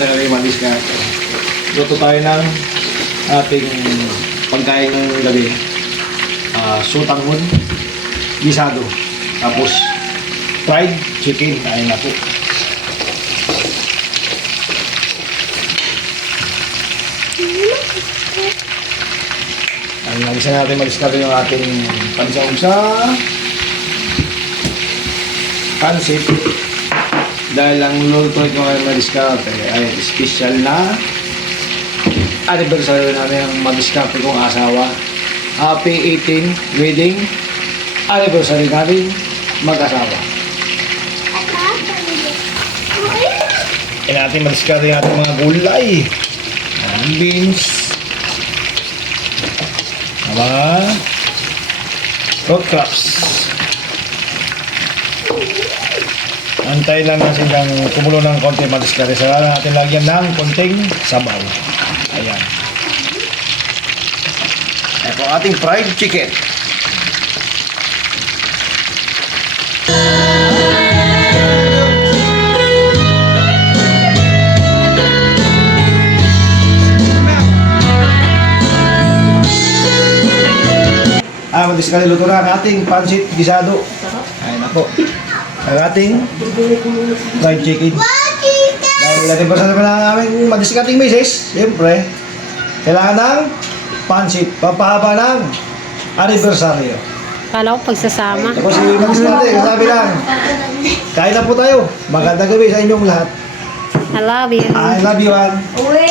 talaga yung madiskarte. Luto tayo ng ating pagkain ng gabi. Sutanghon, gisado. Tapos, fried chicken. Kain na po. Nagisa natin madiskarte yung ating pansa-umsa. Pansit. Dahil ang luluto ito ngayon madiskarte ay special na anniversary namin ang madiskarte kong asawa. Happy 18 wedding anniversary namin mag-asawa. Natin madiskarte yung ating mga gulay. Beans. Mga root crops. Antay lang natin ng kumulo ng konti madiskarte. Saka natin lagyan ng konting sabaw. Ayan. Ito ating fried chicken. Madiskarte luto na ang ating pansit gisado. Ayan na po. Ang ating fried chicken. Dahil natin pa sa namin madiskarting misis, siyempre, kailangan ng pansit. Papahaba ng anibersaryo. Kala ko pagsasama. Tapos si madiskarte, kasabi lang, kain na po tayo. Magandang gabi sa inyong lahat. I love you. I love you, Ann. Uwe!